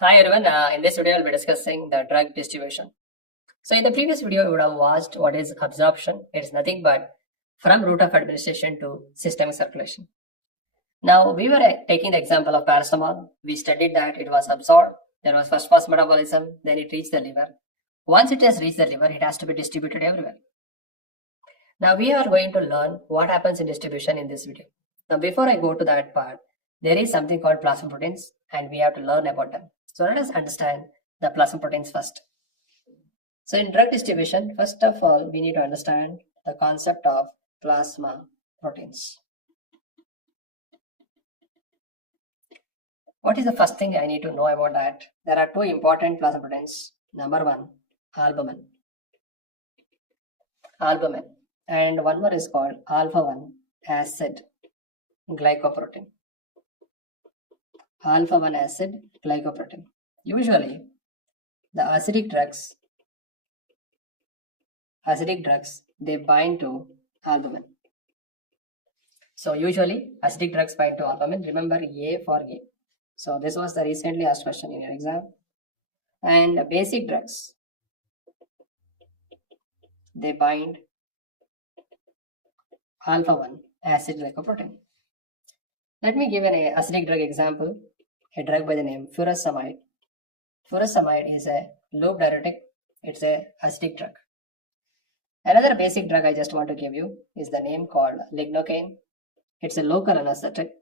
Hi everyone, in this video I'll be discussing the drug distribution. So in the previous video you would have watched what is absorption. It is nothing but from route of administration to systemic circulation. Now we were taking the example of paracetamol. We studied that it was absorbed, there was first pass metabolism, then it reached the liver. Once it has reached the liver, it has to be distributed everywhere. Now we are going to learn what happens in distribution in this video. Now before I go to that part, there is something called plasma proteins and we have to learn about them. So let us understand the plasma proteins first. So in drug distribution, first of all, we need to understand the concept of plasma proteins. What is the first thing I need to know about that? There are two important plasma proteins. Number one, albumin. Albumin. And one more is called alpha-1 acid glycoprotein. Alpha-1 acid glycoprotein. Usually, the acidic drugs, they bind to albumin. So usually, acidic drugs bind to albumin. Remember A for A. So this was the recently asked question in your exam. And basic drugs, they bind alpha-1 acid glycoprotein. Let me give an acidic drug example, a drug by the name furosemide. Furosemide is a loop diuretic. It's a acidic drug. Another basic drug I just want to give you is the name called lignocaine. It's a local anesthetic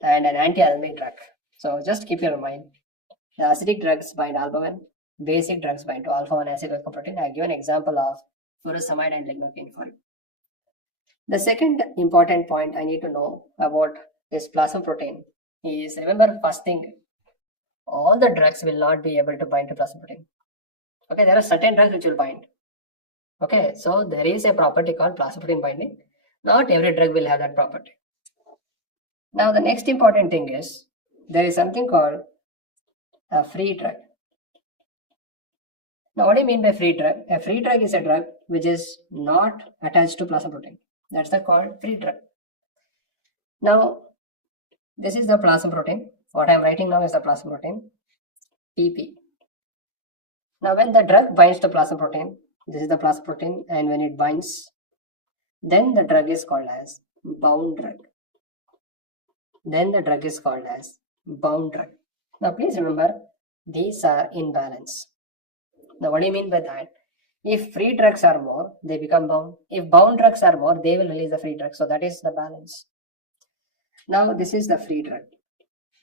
and an anti-arrhythmic drug. So just keep your mind, the acidic drugs bind albumin, basic drugs bind to alpha-1 acid glycoprotein. I give an example of furosemide and lignocaine for you. The second important point I need to know about this plasma protein is, remember first thing, all the drugs will not be able to bind to plasma protein. Okay, there are certain drugs which will bind. Okay, so there is a property called plasma protein binding. Not every drug will have that property. Now the next important thing is, there is something called a free drug. Now what do you mean by free drug? A free drug is a drug which is not attached to plasma protein. That's the called free drug. Now this is the plasma protein. What I am writing now is the plasma protein, PP. Now when the drug binds to plasma protein, this is the plasma protein, and when it binds, then the drug is called as bound drug. Now please remember, these are in balance. Now what do you mean by that? If free drugs are more, they become bound. If bound drugs are more, they will release the free drug. So that is the balance. Now this is the free drug.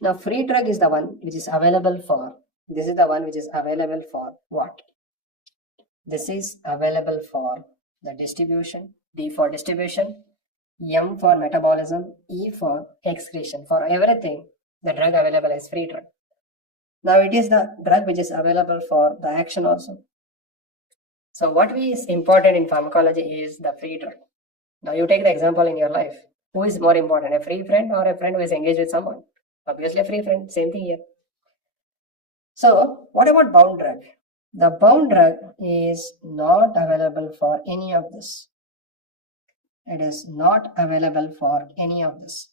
Now free drug is the one which is available for, what? This is available for the distribution, D for distribution, M for metabolism, E for excretion. For everything, the drug available is free drug. Now it is the drug which is available for the action also. So what is important in pharmacology is the free drug. Now you take the example in your life. Who is more important, a free friend or a friend who is engaged with someone? Obviously a free friend, same thing here. So what about bound drug? The bound drug is not available for any of this. It is not available for any of this.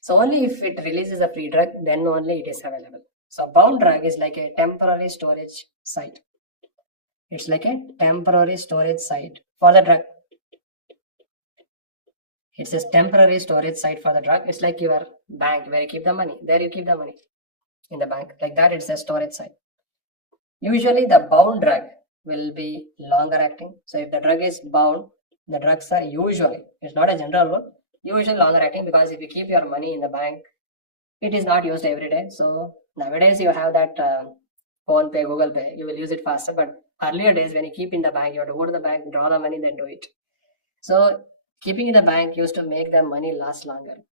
So only if it releases a free drug, then only it is available. So bound drug is like a temporary storage site. It's like a temporary storage site for the drug. It's a temporary storage site for the drug. It's like your bank where you keep the money. There you keep the money in the bank. Like that, it's a storage site. Usually the bound drug will be longer acting. So if the drug is bound, the drugs are usually, it's not a general rule, usually longer acting, because if you keep your money in the bank, it is not used every day. So nowadays you have that phone pay, Google Pay, you will use it faster. But earlier days when you keep in the bank, you have to go to the bank, draw the money, then do it. So keeping in the bank used to make the money last longer.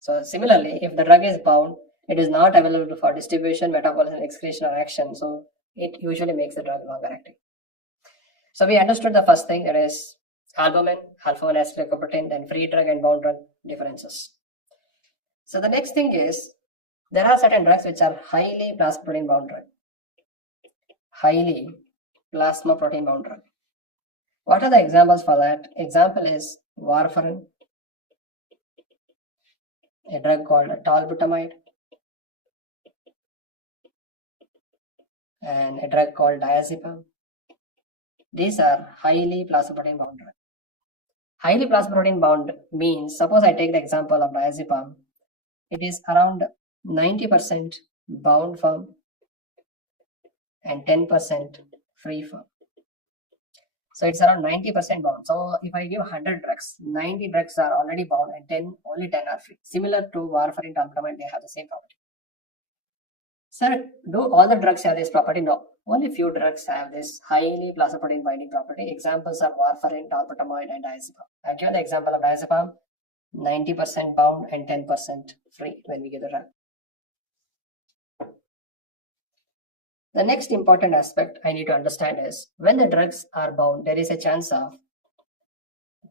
So similarly, if the drug is bound, it is not available for distribution, metabolism, excretion or action. So it usually makes the drug longer acting. So we understood the first thing, that is albumin, alpha-1 acid glycoprotein, then free drug and bound drug differences. So the next thing is, there are certain drugs which are highly plasma protein bound drug. Highly plasma protein bound drug. What are the examples for that? Example is warfarin, a drug called tolbutamide, and a drug called diazepam. These are highly plasma-protein bound drugs. Highly plasma-protein bound means, suppose I take the example of diazepam, it is around 90% bound form and 10% free form. So it's around 90% bound. So if I give 100 drugs, 90 drugs are already bound and only 10 are free. Similar to warfarin, talquetamide, they have the same property. Sir, do all the drugs have this property? No. Only few drugs have this highly plasma-protein binding property. Examples are warfarin, talquetamide, and diazepam. I've given the example of diazepam, 90% bound and 10% free when we give the drug. The next important aspect I need to understand is when the drugs are bound, there is a chance of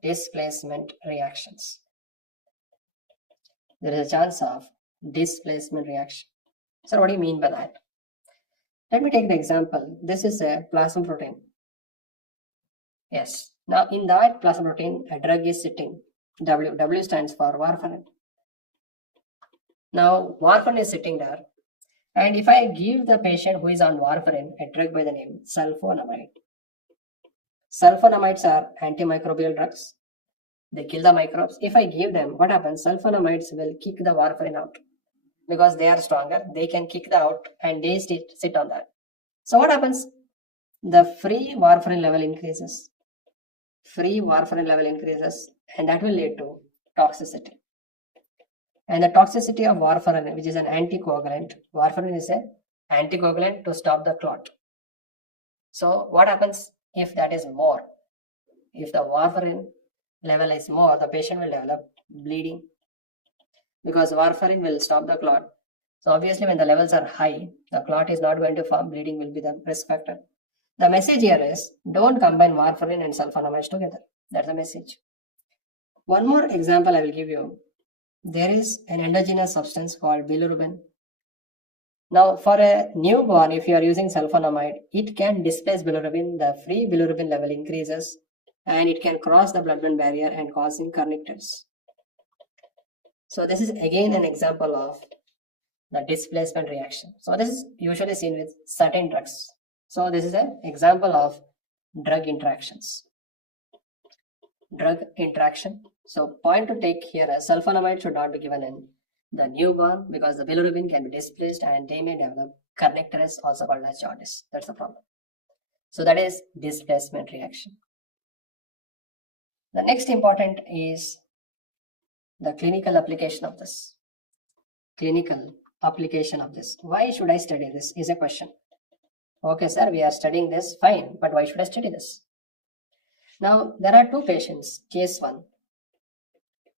displacement reactions. There is a chance of displacement reaction. So what do you mean by that? Let me take the example. This is a plasma protein. Yes. Now in that plasma protein, a drug is sitting. W stands for warfarin. Now warfarin is sitting there. And if I give the patient who is on warfarin a drug by the name sulfonamide. Sulfonamides are antimicrobial drugs. They kill the microbes. If I give them, what happens? Sulfonamides will kick the warfarin out. Because they are stronger, they can kick the out and they sit on that. So what happens? The free warfarin level increases. Free warfarin level increases and that will lead to toxicity. And the toxicity of warfarin, which is an anticoagulant, warfarin is an anticoagulant to stop the clot. So what happens if that is more? If the warfarin level is more, the patient will develop bleeding. Because warfarin will stop the clot. So obviously when the levels are high, the clot is not going to form, bleeding will be the risk factor. The message here is don't combine warfarin and sulfonamides together. That's the message. One more example I will give you. There is an endogenous substance called bilirubin. Now for a newborn, if you are using sulfonamide, it can displace bilirubin. The free bilirubin level increases and it can cross the blood-brain barrier and causing kernicterus. So this is again an example of the displacement reaction. So this is usually seen with certain drugs. So this is an example of drug interactions. Drug interaction. So point to take here is sulfonamide should not be given in the newborn because the bilirubin can be displaced and they may develop kernicterus, also called as jaundice. That's the problem. So that is displacement reaction. The next important is the clinical application of this. Clinical application of this. Why should I study this is a question. Okay, sir, we are studying this, fine, but why should I study this? Now, there are two patients, case 1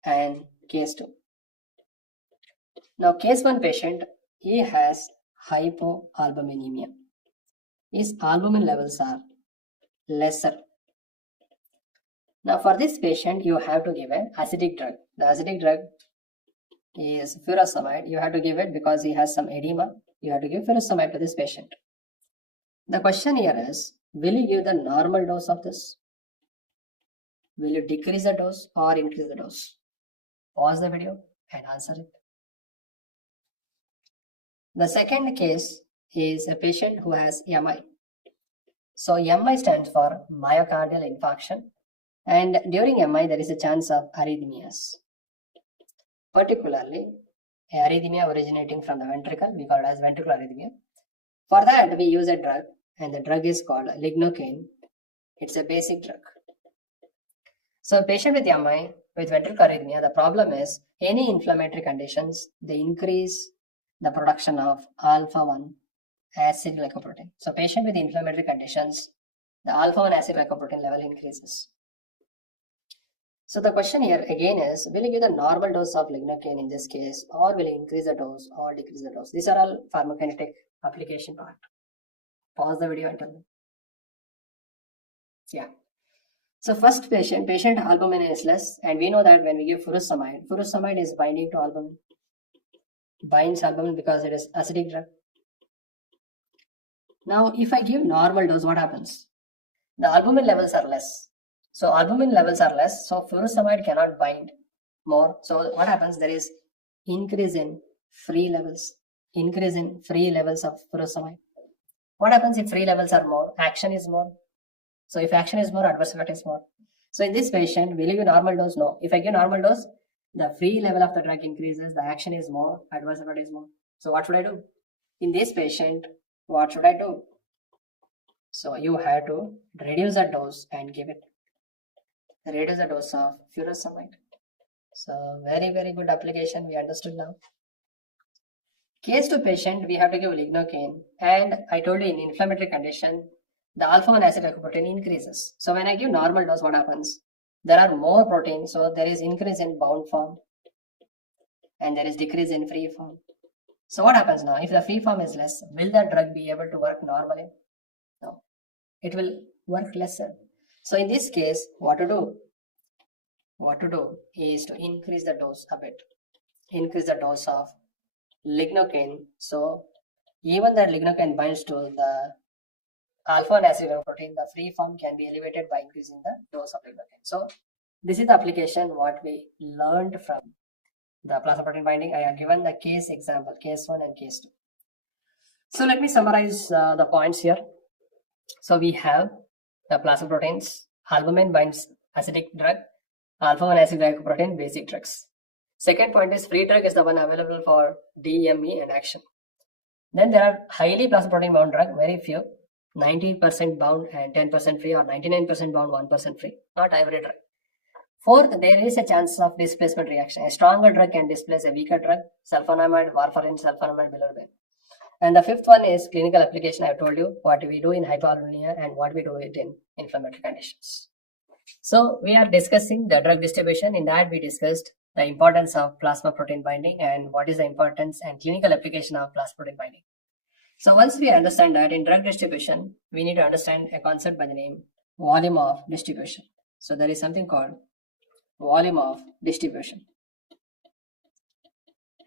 and case 2. Now, case 1 patient, he has hypoalbuminemia. His albumin levels are lesser. Now, for this patient, you have to give an acidic drug. The acidic drug is furosemide. You have to give it because he has some edema. You have to give furosemide to this patient. The question here is, will you give the normal dose of this? Will you decrease the dose or increase the dose? Pause the video and answer it. The second case is a patient who has MI. So MI stands for myocardial infarction. And during MI, there is a chance of arrhythmias. Particularly, arrhythmia originating from the ventricle, we call it as ventricular arrhythmia. For that, we use a drug, and the drug is called lignocaine. It's a basic drug. So, a patient with MI, with ventricular arrhythmia, the problem is any inflammatory conditions, they increase the production of alpha-1 acid glycoprotein. So, patient with inflammatory conditions, the alpha-1 acid glycoprotein level increases. So the question here again is, will you give the normal dose of lignocaine in this case, or will you increase the dose or decrease the dose? These are all pharmacokinetic application part. Pause the video and tell me. Yeah. So first patient albumin is less, and we know that when we give furosemide is binding to albumin. Binds albumin because it is acidic drug. Now if I give normal dose, what happens? The albumin levels are less. So albumin levels are less, so furosemide cannot bind more. So what happens? There is increase in free levels of furosemide. What happens if free levels are more? Action is more. So if action is more, adverse effect is more. So in this patient, will you give normal dose? No. If I give normal dose, the free level of the drug increases, the action is more, adverse effect is more. So what should I do? In this patient, what should I do? So you have to reduce the dose and give it. Reduce the dose of furosemide. So very, very good application, we understood now. Case 2 patient, we have to give lignocaine, and I told you in inflammatory condition, the alpha-1 acetylglycoprotein increases. So when I give normal dose, what happens? There are more proteins, so there is increase in bound form and there is decrease in free form. So what happens now? If the free form is less, will the drug be able to work normally? No, it will work lesser. So in this case, what to do? What to do is to increase the dose a bit. Increase the dose of lignocaine. So even that lignocaine binds to the alpha-1 acetylglycoprotein, the free form can be elevated by increasing the dose of lignocaine. So this is the application what we learned from the plasma protein binding. I have given the case example, case 1 and case 2. So let me summarize the points here. So we have the plasma proteins, albumin binds acidic drug, alpha-1 acetylglycoprotein basic drugs. Second point is free drug is the one available for DME and action. Then there are highly plasma protein bound drug, very few, 90% bound and 10% free, or 99% bound, 1% free, not every drug. Fourth, there is a chance of displacement reaction. A stronger drug can displace a weaker drug, sulfonamide, warfarin, sulfonamide, bilirubin. And the fifth one is clinical application. I have told you what we do in hypoalbuminemia and what we do it in inflammatory conditions. So we are discussing the drug distribution. In that we discussed the importance of plasma protein binding and what is the importance and clinical application of plasma protein binding. So once we understand that, in drug distribution, we need to understand a concept by the name volume of distribution. So there is something called volume of distribution.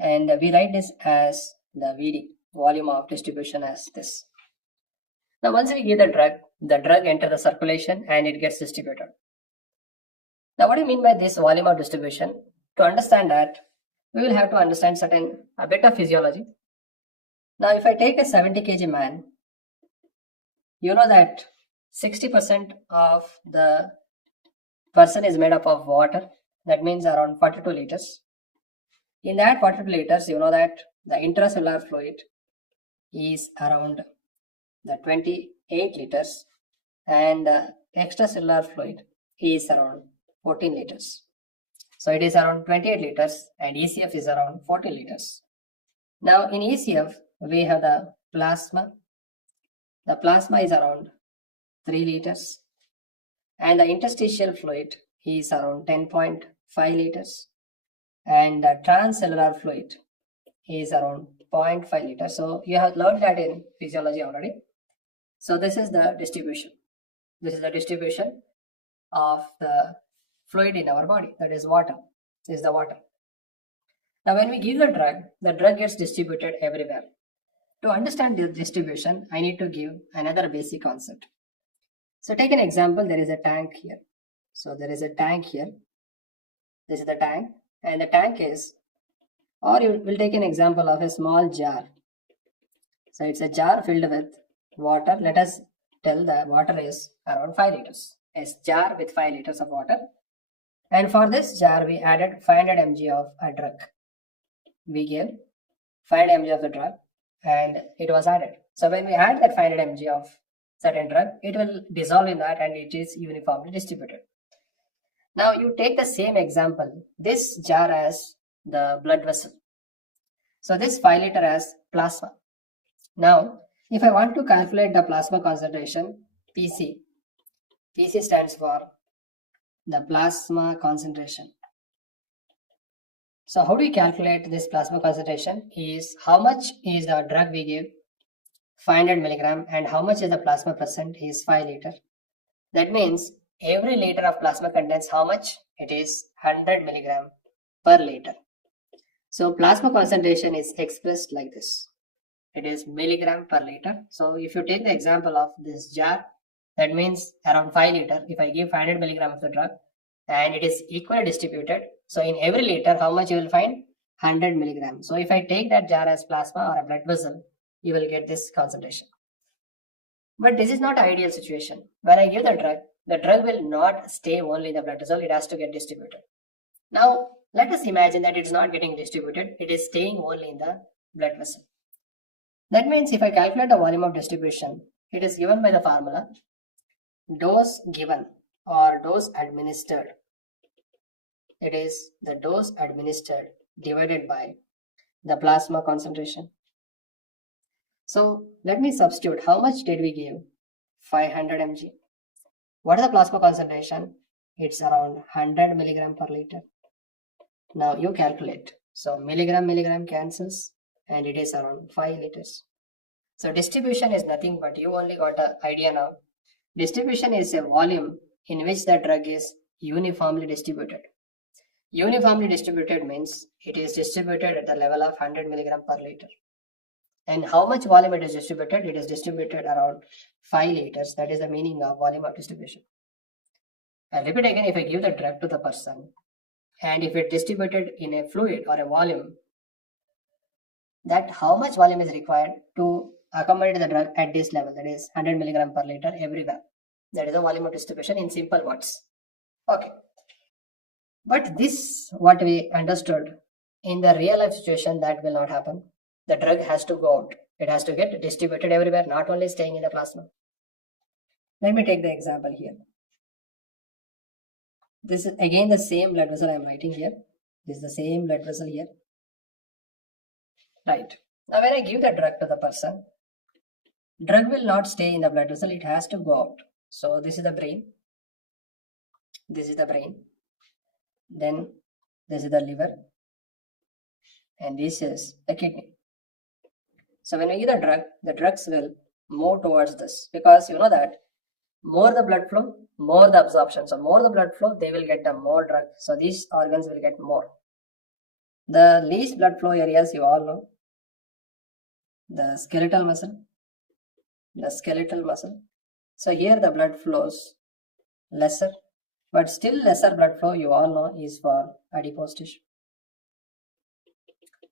And we write this as the VD, volume of distribution, as this. Now once we give the drug enters the circulation and it gets distributed. Now what do you mean by this volume of distribution? To understand that, we will have to understand a bit of physiology. Now if I take a 70 kg man, you know that 60% of the person is made up of water. That means around 42 liters. In that 42 liters, you know that the intracellular fluid is around the 28 liters and the extracellular fluid is around 14 liters. So it is around 28 liters and ECF is around 40 liters. Now in ECF, we have the plasma. The plasma is around 3 liters and the interstitial fluid is around 10.5 liters and the transcellular fluid is around 0.5 liters. So you have learned that in physiology already. So this is the distribution. This is the distribution of the fluid in our body, that is water. This is the water. Now when we give the drug gets distributed everywhere. To understand the distribution, I need to give another basic concept. So take an example, there is a tank here. So there is a tank here. This is the tank, and the tank is, or you will take an example of a small jar. So it's a jar filled with water. Let us tell the water is around 5 liters. A jar with 5 liters of water. And for this jar, we added 500 mg of a drug. We gave 500 mg of the drug and it was added. So when we add that 500 mg of certain drug, it will dissolve in that and it is uniformly distributed. Now you take the same example. This jar has the blood vessel. So this 5 liter has plasma. Now if I want to calculate the plasma concentration, PC stands for the plasma concentration. So how do we calculate this plasma concentration? Is how much is the drug we give, 500 milligram, and how much is the plasma present is 5 liter. That means every liter of plasma contains how much? It is 100 milligram per liter. So plasma concentration is expressed like this. It is milligram per liter. So if you take the example of this jar, that means around 5 liter. If I give 500 milligram of the drug and it is equally distributed, so in every liter, how much you will find? 100 milligram. So if I take that jar as plasma or a blood vessel, you will get this concentration. But this is not ideal situation. When I give the drug will not stay only in the blood vessel, it has to get distributed. Now, let us imagine that it's not getting distributed, it is staying only in the blood vessel. That means if I calculate the volume of distribution, it is given by the formula dose given or dose administered. It is the dose administered divided by the plasma concentration. So let me substitute. How much did we give? 500 mg. What is the plasma concentration? It's around 100 milligram per liter. Now you calculate. So milligram cancels and it is around 5 liters. So distribution is nothing but you only got an idea now. Distribution is a volume in which the drug is uniformly distributed. Uniformly distributed means it is distributed at the level of 100 milligram per liter. And how much volume it is distributed? It is distributed around 5 liters. That is the meaning of volume of distribution. I'll repeat again, if I give the drug to the person and if it distributed in a fluid or a volume, that how much volume is required to accommodate the drug at this level, that is 100 milligram per liter everywhere. That is the volume of distribution in simple words. Okay. But this, what we understood, in the real life situation, that will not happen. The drug has to go out. It has to get distributed everywhere, not only staying in the plasma. Let me take the example here. This is again the same blood vessel I am writing here. This is the same blood vessel here. Right. Now when I give the drug to the person, drug will not stay in the blood vessel. It has to go out. So this is the brain. This is the brain. Then this is the liver. And this is the kidney. So when we give the drugs will move towards this, because you know that more the blood flow, more the absorption. So more the blood flow, they will get the more drug. So these organs will get more. The least blood flow areas you all know. The skeletal muscle. The skeletal muscle. So here the blood flows lesser, but still lesser blood flow you all know is for adipose tissue.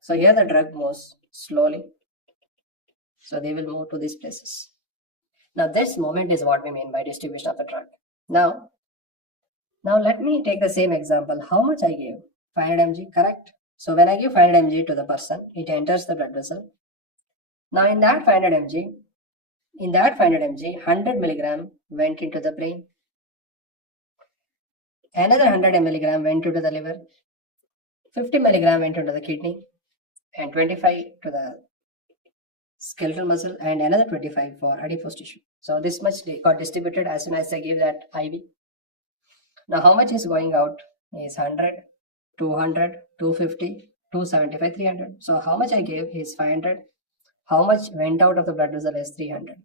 So here the drug moves slowly. So they will move to these places. Now this moment is what we mean by distribution of the drug. Now let me take the same example. How much I gave? 500 mg, correct? So when I give 500 mg to the person, it enters the blood vessel. Now in that 500 mg, 100 milligram went into the brain. Another 100 milligram went into the liver. 50 milligram went into the kidney. And 25 to the skeletal muscle, and another 25 for adipose tissue. So this much got distributed as soon as I gave that IV. Now how much is going out is 100, 200, 250, 275, 300. So how much I gave is 500. How much went out of the blood vessel is 300.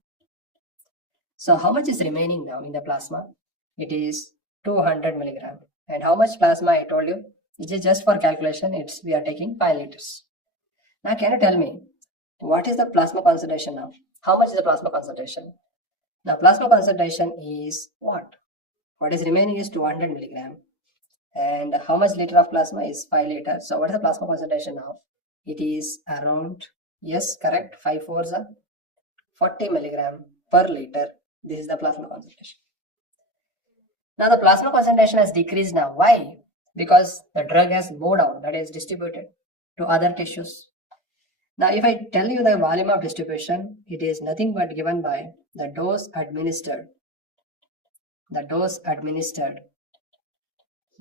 So how much is remaining now in the plasma? It is 200 milligram. And how much plasma I told you? It is just for calculation. We are taking 5 liters. Now can you tell me, what is the plasma concentration now? How much is the plasma concentration? Now plasma concentration is what? What is remaining is 200 milligram. And how much liter of plasma is 5 liters. So what is the plasma concentration now? It is around, yes, correct, 5 fours are 40 milligram per liter. This is the plasma concentration. Now the plasma concentration has decreased now. Why? Because the drug has moved out, that is distributed to other tissues. Now if I tell you the volume of distribution, it is nothing but given by the dose administered. The dose administered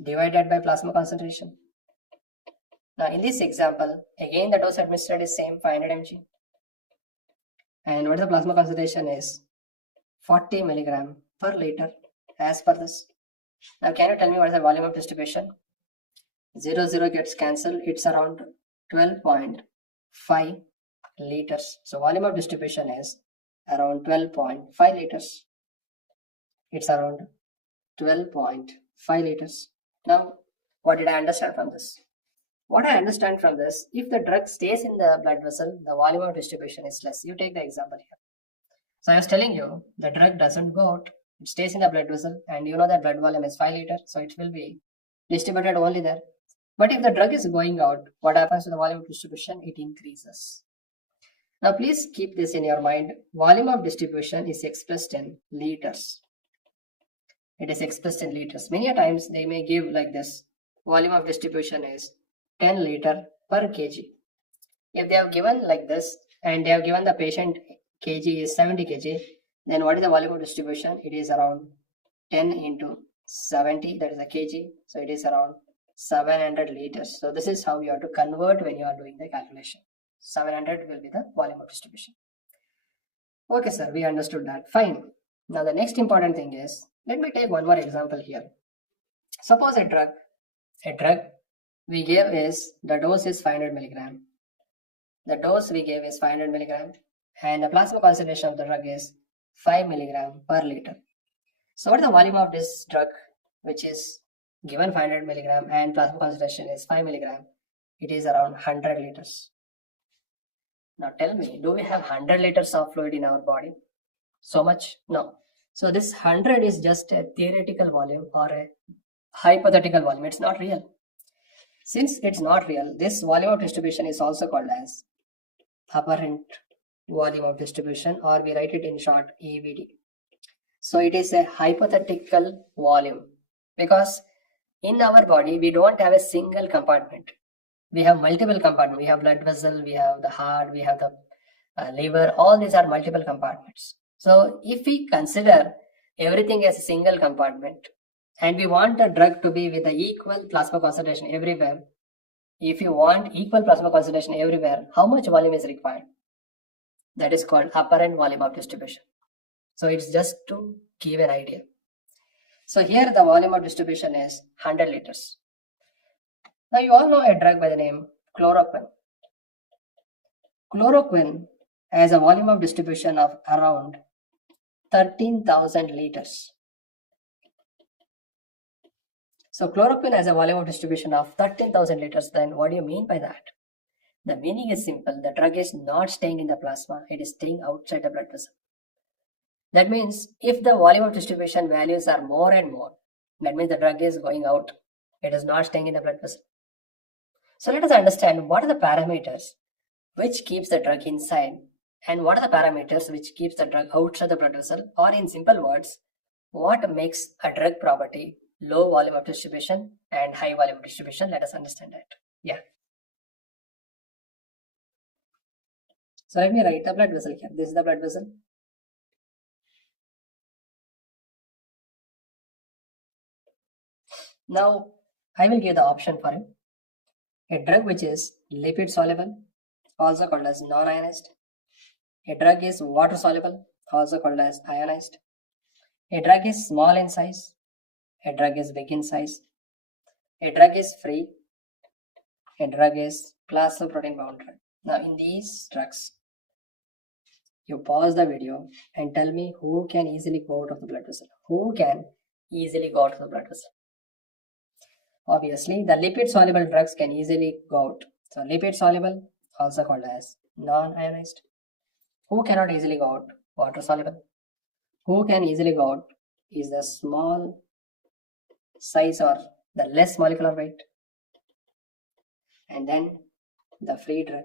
divided by plasma concentration. Now in this example, again the dose administered is same, 500 mg. And what the plasma concentration is? 40 milligram per liter as per this. Now can you tell me what is the volume of distribution? 0 gets cancelled. It's around 12.5 liters. So volume of distribution is around 12.5 liters. It's around 12.5 liters. Now, what did I understand from this? What I understand from this, if the drug stays in the blood vessel, the volume of distribution is less. You take the example here. So I was telling you, the drug doesn't go out. It stays in the blood vessel, and you know that blood volume is 5 liters, so it will be distributed only there. But if the drug is going out, what happens to the volume of distribution? It increases. Now please keep this in your mind. Volume of distribution is expressed in liters. It is expressed in liters. Many times they may give like this. Volume of distribution is 10 liter per kg. If they have given like this and they have given the patient kg is 70 kg, then what is the volume of distribution? It is around 10 into 70, that is a kg. So it is around 700 liters. So this is how you have to convert when you are doing the calculation. 700 will be the volume of distribution. Okay, sir, we understood that. Fine. Now the next important thing is, let me take one more example here. Suppose a drug we gave is, the dose is 500 milligram. The dose we gave is 500 milligram and the plasma concentration of the drug is 5 milligram per liter. So what is the volume of this drug which is given 500 milligram and plasma concentration is 5 milligram? It is around 100 liters. Now tell me, do we have 100 liters of fluid in our body? So much? No. So this 100 is just a theoretical volume or a hypothetical volume. It's not real. Since it's not real, this volume of distribution is also called as apparent volume of distribution, or we write it in short AVD. So it is a hypothetical volume because in our body we don't have a single compartment. We have multiple compartments. We have blood vessel, we have the heart, we have the liver. All these are multiple compartments. So if we consider everything as a single compartment and we want a drug to be with the equal plasma concentration everywhere, if you want equal plasma concentration everywhere, how much volume is required? That is called apparent volume of distribution. So it's just to give an idea. So here the volume of distribution is 100 liters. Now you all know a drug by the name chloroquine. Chloroquine has a volume of distribution of around 13,000 liters. So chloroquine has a volume of distribution of 13,000 liters. Then what do you mean by that? The meaning is simple. The drug is not staying in the plasma. It is staying outside the blood vessel. That means if the volume of distribution values are more and more, that means the drug is going out. It is not staying in the blood vessel. So let us understand what are the parameters which keeps the drug inside and what are the parameters which keeps the drug outside the blood vessel, or in simple words, what makes a drug property low volume of distribution and high volume of distribution. Let us understand that. Yeah. So let me write the blood vessel here. This is the blood vessel. Now I will give the option for it. A drug which is lipid soluble, also called as non-ionized. A drug is water soluble, also called as ionized. A drug is small in size. A drug is big in size. A drug is free. A drug is plasma protein bound drug. Now in these drugs, you pause the video and tell me who can easily go out of the blood vessel. Who can easily go out of the blood vessel? Obviously, the lipid soluble drugs can easily go out. So lipid soluble, also called as non-ionized. Who cannot easily go out? Water soluble. Who can easily go out is the small size or the less molecular weight. And then the free drug.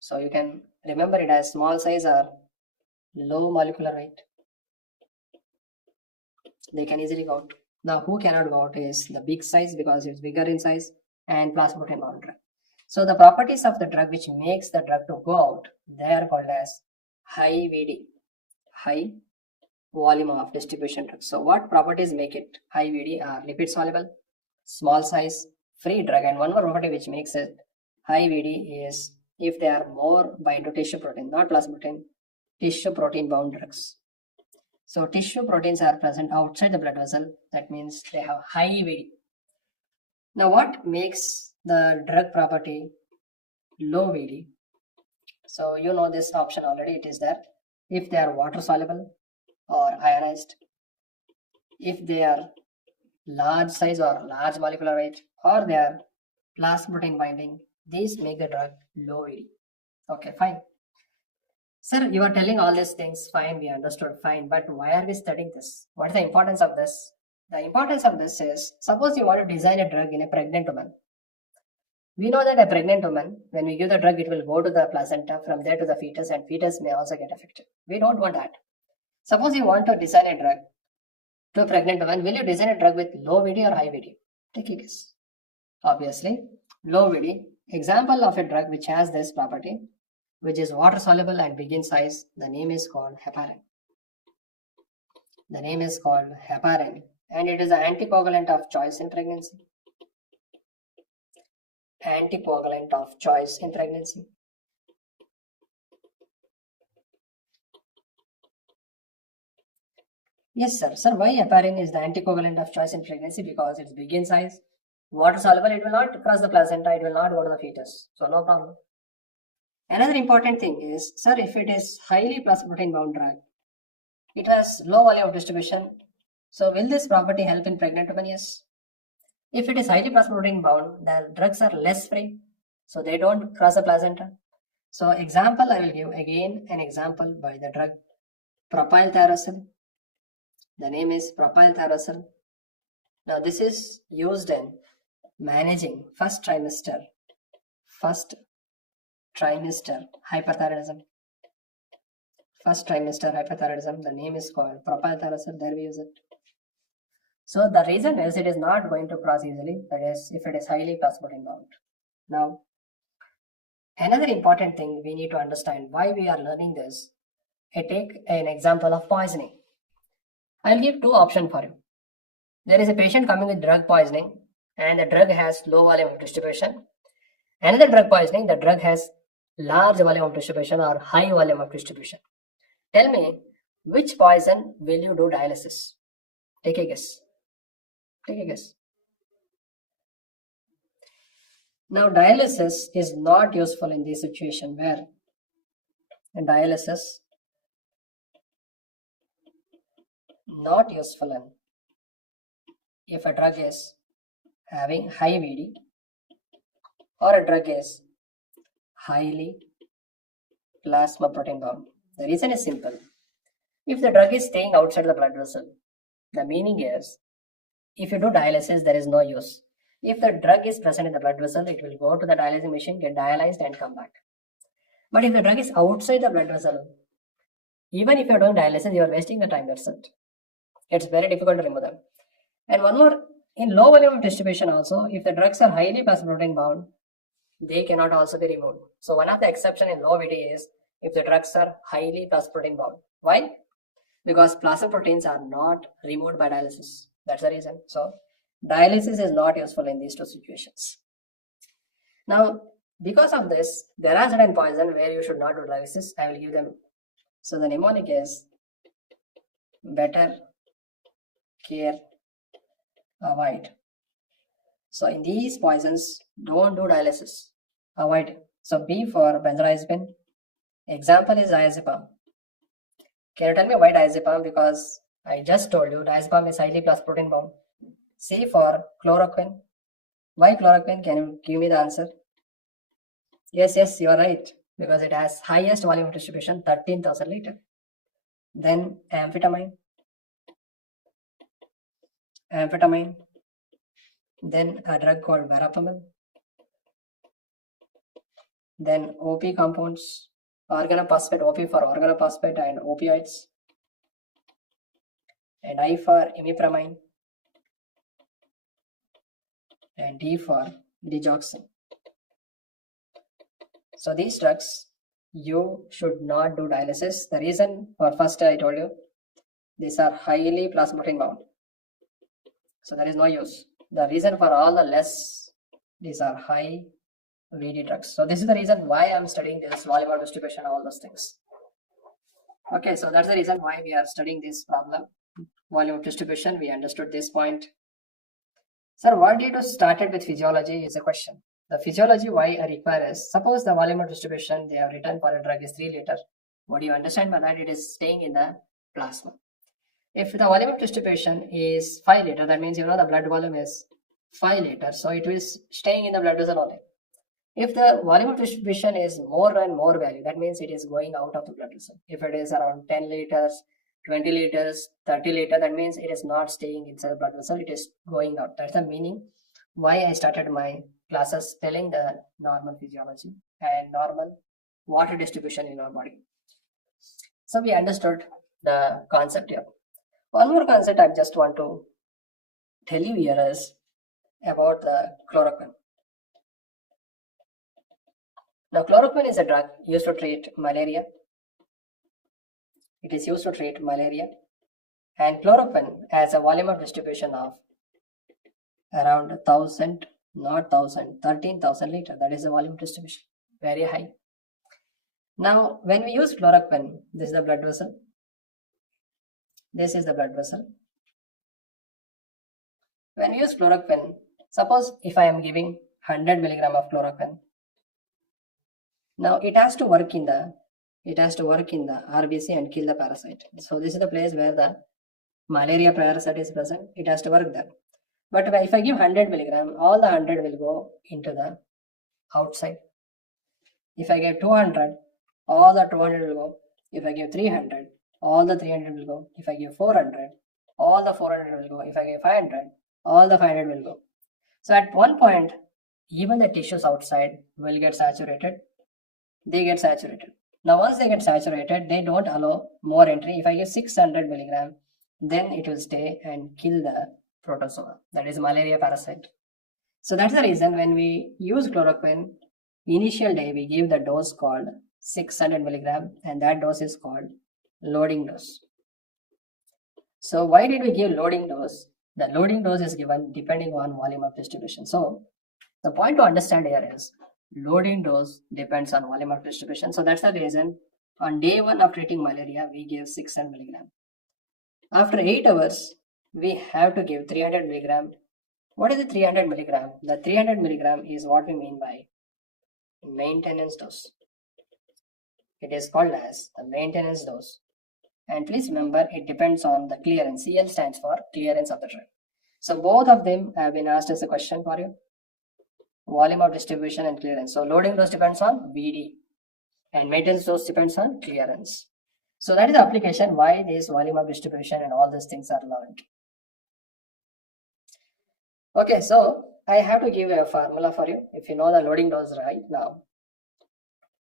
So you can remember it as small size or low molecular weight. They can easily go out. Now who cannot go out is the big size because it's bigger in size and plasma protein bound drug. So the properties of the drug which makes the drug to go out, they are called as high VD, high volume of distribution drug. So what properties make it high VD are lipid soluble, small size, free drug, and one more property which makes it high VD is if they are more bind to tissue protein, not plasma protein, tissue protein bound drugs. So tissue proteins are present outside the blood vessel. That means they have high VD. Now what makes the drug property low VD? So you know this option already. It is there. If they are water soluble or ionized, if they are large size or large molecular weight, or they are plasma protein binding, these make the drug low VD. Okay, fine. Sir, you are telling all these things, fine, we understood, fine, but why are we studying this? What is the importance of this? The importance of this is, suppose you want to design a drug in a pregnant woman. We know that a pregnant woman, when we give the drug, it will go to the placenta, from there to the fetus, and fetus may also get affected. We don't want that. Suppose you want to design a drug to a pregnant woman, will you design a drug with low VD or high VD? Take a guess. Obviously, low VD. Example of a drug which has this property, which is water soluble and big in size, the name is called heparin. The name is called heparin, and it is an anticoagulant of choice in pregnancy. Anticoagulant of choice in pregnancy. Yes, sir. Sir, why heparin is the anticoagulant of choice in pregnancy? Because it's big in size, water soluble, it will not cross the placenta, it will not go to the fetus. So no problem. Another important thing is, sir, if it is highly plasma protein bound drug, it has low volume of distribution. So will this property help in pregnant women? Yes. If it is highly plasma protein bound, the drugs are less free, so they don't cross the placenta. So example, I will give again an example by the drug propyl tyrosine. The name is propyl tyrosine. Now this is used in managing first trimester hyperthyroidism. First trimester hyperthyroidism, the name is called propyl tyrosine, there we use it. So the reason is it is not going to cross easily, that is if it is highly plasma protein bound. Now, another important thing we need to understand why we are learning this. I take an example of poisoning. I'll give two options for you. There is a patient coming with drug poisoning and the drug has low volume of distribution. Another drug poisoning, the drug has large volume of distribution or high volume of distribution. Tell me, which poison will you do dialysis? Take a guess. Take a guess. Now, dialysis is not useful in this situation where dialysis not useful in if a drug is having high VD or a drug is highly plasma protein bound. The reason is simple. If the drug is staying outside the blood vessel, the meaning is if you do dialysis, there is no use. If the drug is present in the blood vessel, it will go to the dialyzing machine, get dialyzed and come back. But if the drug is outside the blood vessel, even if you are doing dialysis, you are wasting the time, that's it. It's very difficult to remove them. And one more, in low volume of distribution also, if the drugs are highly plasma protein bound, they cannot also be removed. So one of the exception in low VD is if the drugs are highly plasma protein bound. Why? Because plasma proteins are not removed by dialysis. That's the reason. So dialysis is not useful in these two situations. Now, because of this, there are certain poison where you should not do dialysis. I will give them. So the mnemonic is better care, avoid. So in these poisons, don't do dialysis. Avoid. So B for benzodiazepine. Example is diazepam. Can you tell me why diazepam? Because I just told you diazepam is highly plasma protein bound. C for chloroquine. Why chloroquine? Can you give me the answer? Yes, you are right. Because it has highest volume of distribution, 13,000 liter. Then amphetamine. Then a drug called verapamil. Then OP compounds, organophosphate, OP for organophosphate and opioids. And I for imipramine. And D for digoxin. So these drugs, you should not do dialysis. The reason for first I told you, these are highly plasma protein bound. So there is no use. The reason for all the less, these are high VD drugs. So this is the reason why I'm studying this volume of distribution, all those things. Okay, so that's the reason why we are studying this problem. Volume of distribution, we understood this point. Sir, what did you started with physiology is a question. The physiology why I require is, suppose the volume of distribution they have written for a drug is 3 liter. What do you understand by that? It is staying in the plasma. If the volume of distribution is 5 liter, that means the blood volume is 5 liter. So it is staying in the blood vessel only. If the volume of distribution is more and more value, that means it is going out of the blood vessel. If it is around 10 liters, 20 liters, 30 liters, that means it is not staying inside the blood vessel, it is going out. That's the meaning why I started my classes telling the normal physiology and normal water distribution in our body. So we understood the concept here. One more concept I just want to tell you here is about the chloroquine. Now, chloroquine is a drug used to treat malaria. It is used to treat malaria, and chloroquine has a volume of distribution of around 1000, not 1000, 13,000 liters. That is the volume distribution, very high. Now, when we use chloroquine, this is the blood vessel. This is the blood vessel. When we use chloroquine, suppose if I am giving 100 milligram of chloroquine, now it has to work in the RBC and kill the parasite. So this is the place where the malaria parasite is present. It has to work there. But if I give 100 milligram, all the 100 will go into the outside. If I give 200, all the 200 will go. If I give 300, all the 300 will go. If I give 400, all the 400 will go. If I give 500, all the 500 will go. So at one point, even the tissues outside will get saturated. They get saturated. Now once they get saturated, they don't allow more entry. If I give 600 milligram, then it will stay and kill the protozoa, that is malaria parasite. So that's the reason when we use chloroquine, initial day we give the dose called 600 milligram, and that dose is called loading dose. So why did we give loading dose? The loading dose is given depending on volume of distribution. So the point to understand here is loading dose depends on volume of distribution. So that's the reason on day 1 of treating malaria, we give 600 milligram. After 8 hours, we have to give 300 milligram. What is the 300 milligram? The 300 milligram is what we mean by maintenance dose. It is called as the maintenance dose. And please remember, it depends on the clearance. CL stands for clearance of the drug. So both of them have been asked as a question for you. Volume of distribution and clearance. So loading dose depends on VD and maintenance dose depends on clearance. So that is the application why this volume of distribution and all these things are learned. Okay, so I have to give a formula for you. If you know the loading dose right now,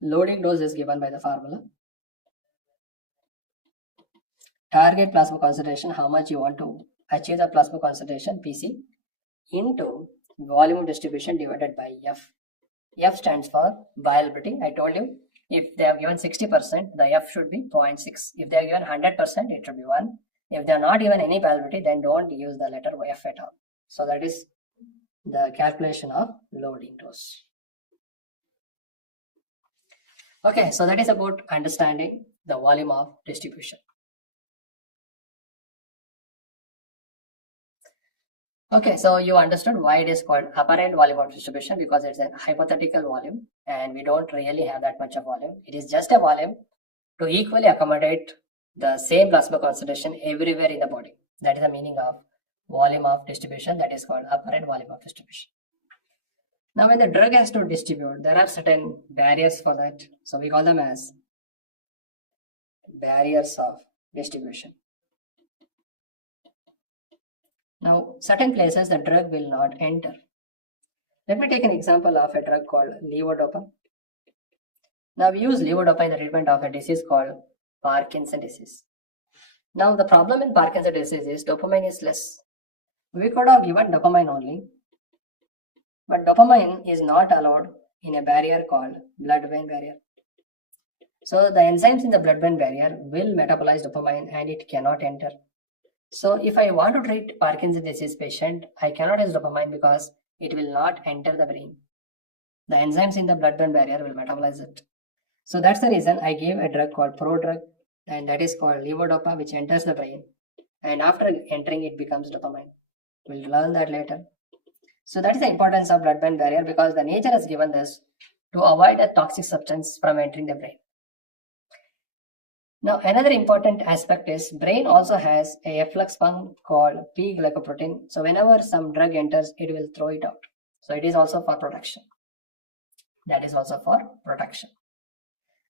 loading dose is given by the formula. Target plasma concentration, how much you want to achieve the plasma concentration, PC, into volume of distribution divided by F. F stands for viability. I told you, if they have given 60%, the F should be 0.6. If they have given 100%, it should be 1. If they are not given any viability, then don't use the letter F at all. So that is the calculation of loading dose. Okay, so that is about understanding the volume of distribution. Okay, so you understood why it is called apparent volume of distribution, because it's a hypothetical volume and we don't really have that much of volume. It is just a volume to equally accommodate the same plasma concentration everywhere in the body. That is the meaning of volume of distribution. That is called apparent volume of distribution. Now when the drug has to distribute, there are certain barriers for that. So we call them as barriers of distribution. Now, certain places the drug will not enter. Let me take an example of a drug called levodopa. Now, we use levodopa in the treatment of a disease called Parkinson's disease. Now, the problem in Parkinson's disease is dopamine is less. We could have given dopamine only, but dopamine is not allowed in a barrier called blood-brain barrier. So, the enzymes in the blood-brain barrier will metabolize dopamine and it cannot enter. So if I want to treat Parkinson's disease patient, I cannot use dopamine because it will not enter the brain. The enzymes in the blood-brain barrier will metabolize it. So that's the reason I gave a drug called prodrug, and that is called levodopa, which enters the brain. And after entering, it becomes dopamine. We'll learn that later. So that is the importance of blood-brain barrier, because the nature has given this to avoid a toxic substance from entering the brain. Now, another important aspect is brain also has a efflux pump called P-glycoprotein. So whenever some drug enters, it will throw it out. So it is also for protection. That is also for protection.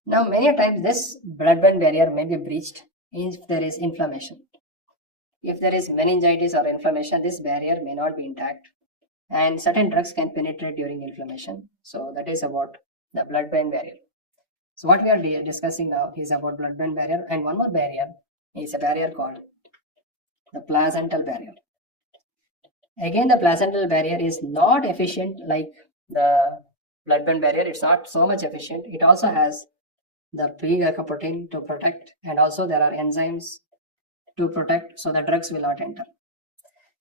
Now, many times this blood-brain barrier may be breached if there is inflammation. If there is meningitis or inflammation, this barrier may not be intact. and certain drugs can penetrate during inflammation. So that is about the blood-brain barrier. So what we are discussing now is about blood-brain barrier, and one more barrier is a barrier called the placental barrier. Again, the placental barrier is not efficient like the blood-brain barrier. It's not so much efficient. It also has the pre-glycoprotein to protect, and also there are enzymes to protect, so the drugs will not enter.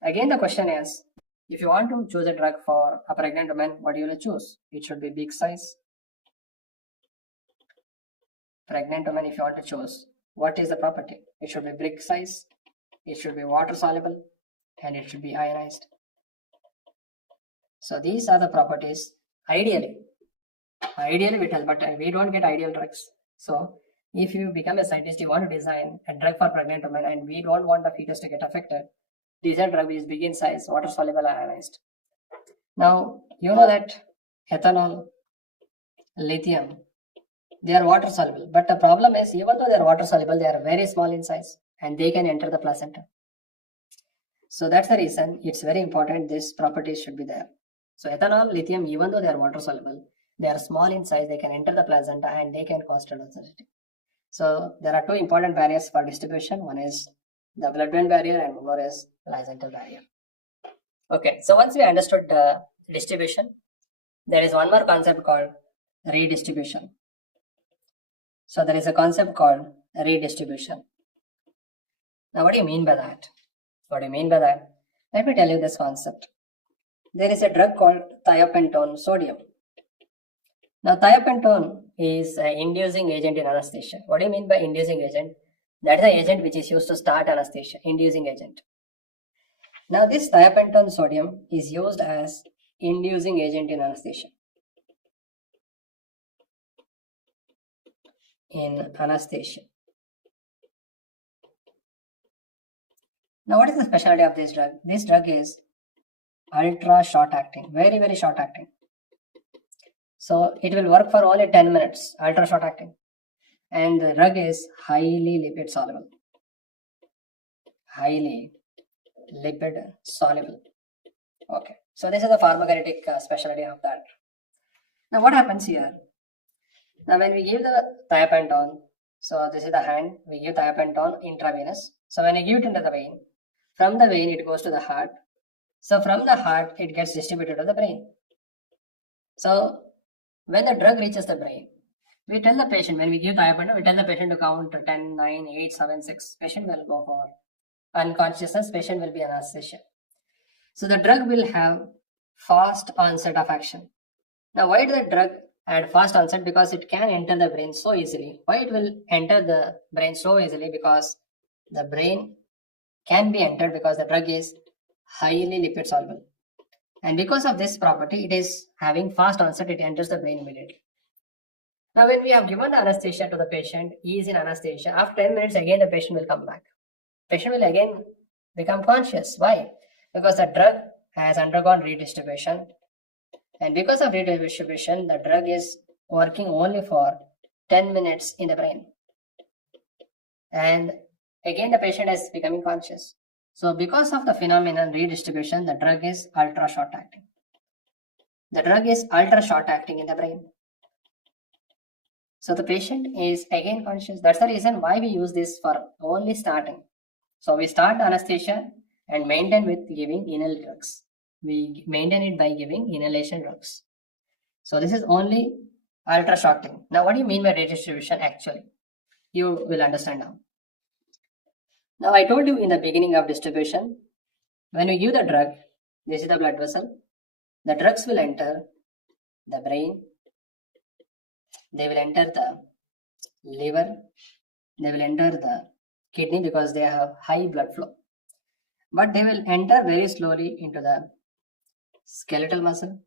Again, the question is, if you want to choose a drug for a pregnant woman, what do you will choose? It should be big size. Pregnant woman, if you want to choose, what is the property? It should be big size, it should be water soluble, and it should be ionized. So these are the properties. Ideally we tell, but we don't get ideal drugs. So if you become a scientist, you want to design a drug for pregnant women, and we don't want the fetus to get affected, design drug is big in size, water soluble, ionized. Now you know that ethanol, lithium, they are water soluble, but the problem is, even though they are water soluble, they are very small in size and they can enter the placenta. So that's the reason it's very important this properties should be there. So ethanol, lithium, even though they are water soluble, they are small in size, they can enter the placenta and they can cause teratology. So there are two important barriers for distribution. One is the blood-brain barrier and one more is placental barrier. Okay, so once we understood the distribution, there is one more concept called redistribution. So there is a concept called redistribution. Now what do you mean by that? What do you mean by that? Let me tell you this concept. There is a drug called thiopentone sodium. Now thiopentone is an inducing agent in anesthesia. What do you mean by inducing agent? That is the agent which is used to start anesthesia, inducing agent. Now this thiopentone sodium is used as inducing agent in anesthesia. Now what is the specialty of this drug? This drug is ultra short acting, very, very short acting. So it will work for only 10 minutes, ultra short acting. And the drug is highly lipid soluble. Highly lipid soluble. Okay, so this is the pharmacokinetic specialty of that. Now what happens here? Now when we give the thiopentone, so this is the hand, we give thiopentone intravenous. So when we give it into the vein, from the vein it goes to the heart. So from the heart it gets distributed to the brain. So when the drug reaches the brain, we tell the patient, when we give thiopentone, we tell the patient to count 10, 9, 8, 7, 6. Patient will go for unconsciousness, patient will be anesthesia. So the drug will have fast onset of action. Now why the drug had fast onset? Because it can enter the brain so easily. Why it will enter the brain so easily? Because the brain can be entered because the drug is highly lipid soluble. And because of this property, it is having fast onset, it enters the brain immediately. Now when we have given the anesthesia to the patient, he is in anesthesia. After 10 minutes again the patient will come back. Patient will again become conscious. Why? Because the drug has undergone redistribution. And because of redistribution, the drug is working only for 10 minutes in the brain. And again the patient is becoming conscious. So because of the phenomenon redistribution, the drug is ultra short acting. The drug is ultra short acting in the brain. So the patient is again conscious. That's the reason why we use this for only starting. So we start anesthesia and maintain with giving inhaled drugs. We maintain it by giving inhalation drugs. So this is only ultra short acting. Now what do you mean by redistribution actually? You will understand now. Now I told you in the beginning of distribution, when we give the drug, this is the blood vessel, the drugs will enter the brain, they will enter the liver, they will enter the kidney because they have high blood flow. But they will enter very slowly into the skeletal muscle,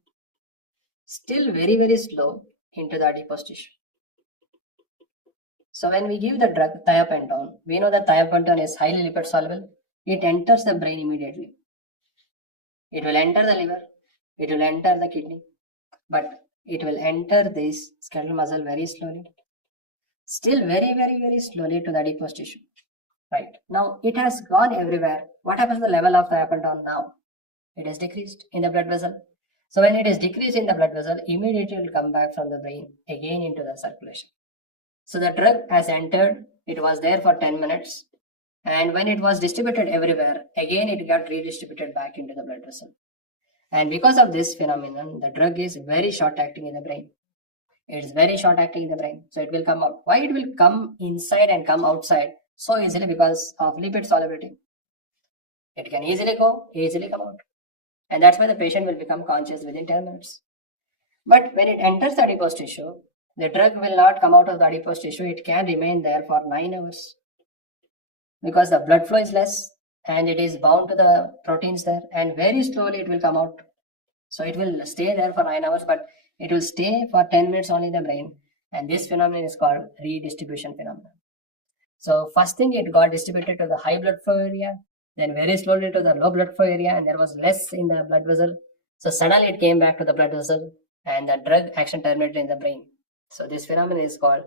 still very, very slow into the adipose tissue. So when we give the drug thiopentone, we know that thiopentone is highly lipid soluble. It enters the brain immediately. It will enter the liver, it will enter the kidney, but it will enter this skeletal muscle very slowly, still very, very, very slowly to the adipose tissue. Right. Now it has gone everywhere. What happens to the level of thiopentone now? It is decreased in the blood vessel. So when it is decreased in the blood vessel, immediately it will come back from the brain again into the circulation. So the drug has entered, it was there for 10 minutes, and when it was distributed everywhere, again it got redistributed back into the blood vessel. And because of this phenomenon, the drug is very short acting in the brain. It is very short acting in the brain, so it will come out. Why it will come inside and come outside so easily? Because of lipid solubility. It can easily go, easily come out. And that's why the patient will become conscious within 10 minutes. But when it enters the adipose tissue, the drug will not come out of the adipose tissue. It can remain there for 9 hours. Because the blood flow is less and it is bound to the proteins there, and very slowly it will come out. So it will stay there for 9 hours, but it will stay for 10 minutes only in the brain. And this phenomenon is called redistribution phenomenon. So first thing, it got distributed to the high blood flow area, then very slowly to the low blood flow area, and there was less in the blood vessel. So suddenly it came back to the blood vessel and the drug action terminated in the brain. So this phenomenon is called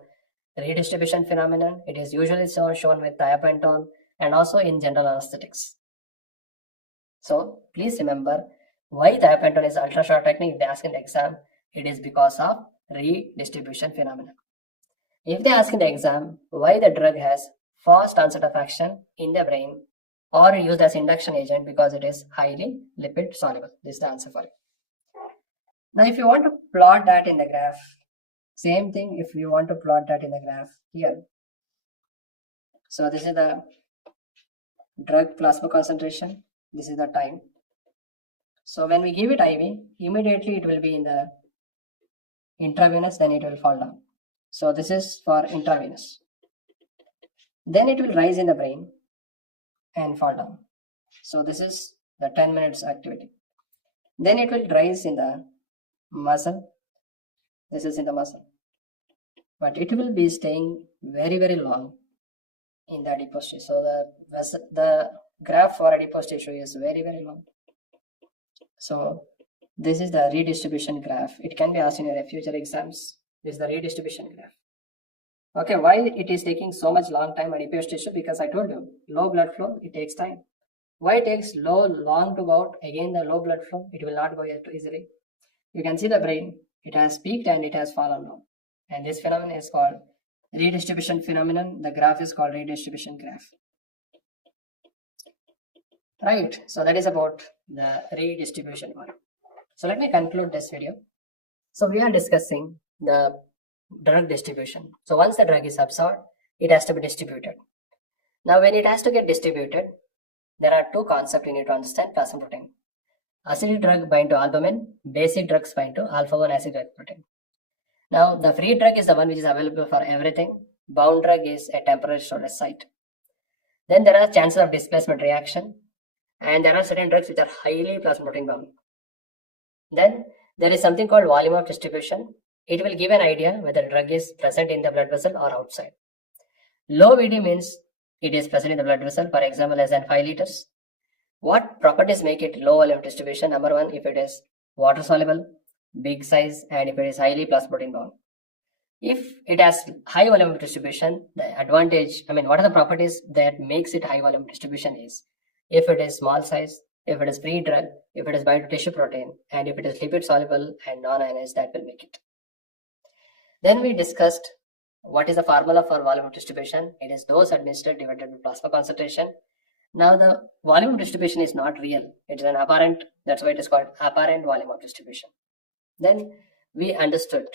redistribution phenomenon. It is usually shown with thiopentone and also in general anesthetics. So please remember why thiopentone is ultra short acting. If they ask in the exam, it is because of redistribution phenomenon. If they ask in the exam why the drug has fast onset of action in the brain or used as induction agent, because it is highly lipid soluble. This is the answer for it. Now if you want to plot that in the graph, same thing if you want to plot that in the graph here. So this is the drug plasma concentration, this is the time. So when we give it IV, immediately it will be in the intravenous, then it will fall down. So this is for intravenous. Then it will rise in the brain and fall down. So this is the 10 minutes activity. Then it will rise in the muscle. This is in the muscle. But it will be staying very, very long in the adipose tissue. So the graph for adipose tissue is very, very long. So this is the redistribution graph. It can be asked in your future exams. This is the redistribution graph. Okay, why it is taking so much long time adipose tissue? Because I told you, low blood flow, it takes time. Why it takes long to go out? Again, the low blood flow, it will not go yet easily. You can see the brain, it has peaked and it has fallen down. And this phenomenon is called redistribution phenomenon. The graph is called redistribution graph. Right, so that is about the redistribution one. So let me conclude this video. So we are discussing the drug distribution. So once the drug is absorbed, it has to be distributed. Now when it has to get distributed, there are two concepts you need to understand plasma protein. Acidic drug bind to albumin, basic drugs bind to alpha-1 acid-glycoprotein. Now the free drug is the one which is available for everything. Bound drug is a temporary storage site. Then there are chances of displacement reaction, and there are certain drugs which are highly plasma protein bound. Then there is something called volume of distribution. It will give an idea whether the drug is present in the blood vessel or outside. Low VD means it is present in the blood vessel, for example, less than 5 liters. What properties make it low volume distribution? Number one, if it is water soluble, big size, and if it is highly plasma protein bound. If it has high volume of distribution, the advantage, what are the properties that makes it high volume distribution is if it is small size, if it is free drug, if it is bind to tissue protein, and if it is lipid soluble and non-ionized, that will make it. Then we discussed what is the formula for volume of distribution. It is dose administered divided by plasma concentration. Now the volume of distribution is not real. It is an apparent, that's why it is called apparent volume of distribution. Then we understood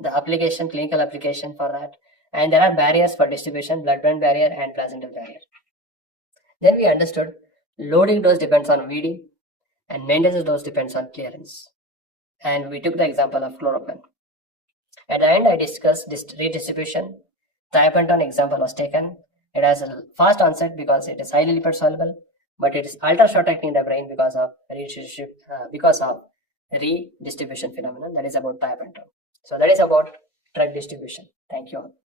the application, clinical application for that. And there are barriers for distribution, blood-brain barrier and placental barrier. Then we understood loading dose depends on VD and maintenance dose depends on clearance. And we took the example of chloroquine. At the end, I discussed redistribution. Thiopentone example was taken. It has a fast onset because it is highly lipid soluble, but it is ultra short acting in the brain because of redistribution phenomenon. That is about thiopentone. So that is about drug distribution. Thank you all.